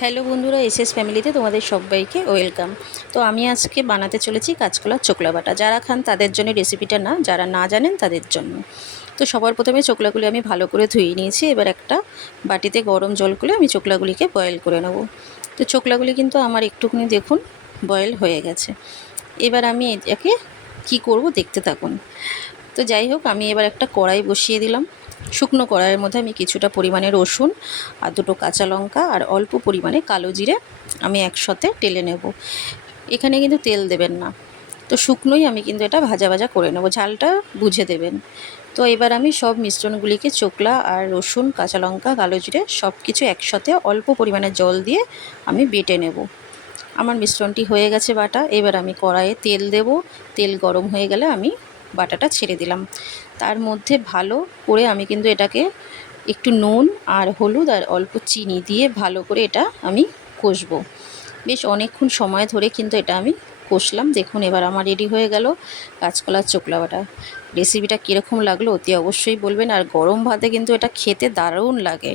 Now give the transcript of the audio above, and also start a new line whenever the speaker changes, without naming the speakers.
Hello বন্ধুরা S S ফ্যামিলিতে তোমাদের সবাইকে ওয়েলকাম। তো আমি আজকে বানাতে চলেছি কাঁচকলার চোকলা বাটা। যারা খান তাদের জন্য রেসিপিটা না, যারা না জানেন তাদের জন্য। তো সবার প্রথমে চোকলাগুলি আমি ভালো করে ধুয়ে নিয়েছি। এবার একটা বাটিতে গরম জল করে আমি চোকলাগুলিকে বয়েল করে নেব। তো চোকলাগুলি কিন্তু আমার একটুখানি দেখুন বয়েল হয়ে গেছে। এবার আমি এটাকে কি করব দেখতে থাকুন। তো যাই হোক, আমি এবার একটা কড়াই বসিয়ে দিলাম। শুকনো কড়াইয়ের মধ্যে আমি কিছুটা পরিমাণে রসুন আর দুটো কাঁচা লঙ্কা আর অল্প পরিমাণে কালো জিরে আমি একসাথে টেলে নেব। এখানে কিন্তু তেল দেবেন না। তো শুকনোই আমি কিন্তু এটা ভাজা ভাজা করে নেব। ঝালটা বুঝে দেবেন। তো এবার আমি সব মিশ্রণগুলিকে চোকলা আর রসুন, কাঁচা লঙ্কা, কালো জিরে সব কিছু একসাথে অল্প পরিমাণে জল দিয়ে আমি বেটে নেব। আমার মিশ্রণটি হয়ে গেছে বাটা। এবার আমি কড়াইয়ে তেল দেব। তেল গরম হয়ে গেলে আমি বাটাটা ছেড়ে দিলাম। তার মধ্যে ভালো করে আমি কিন্তু এটাকে একটু নুন আর হলুদ আর অল্প চিনি দিয়ে ভালো করে এটা আমি কষবো। বেশ অনেকক্ষণ সময় ধরে কিন্তু এটা আমি কষলাম। দেখুন, এবার আমার রেডি হয়ে গেল কাঁচকলার চোকলা বাটা। রেসিপিটা কীরকম লাগল অতি অবশ্যই বলবেন। আর গরম ভাতে কিন্তু এটা খেতে দারুণ লাগে।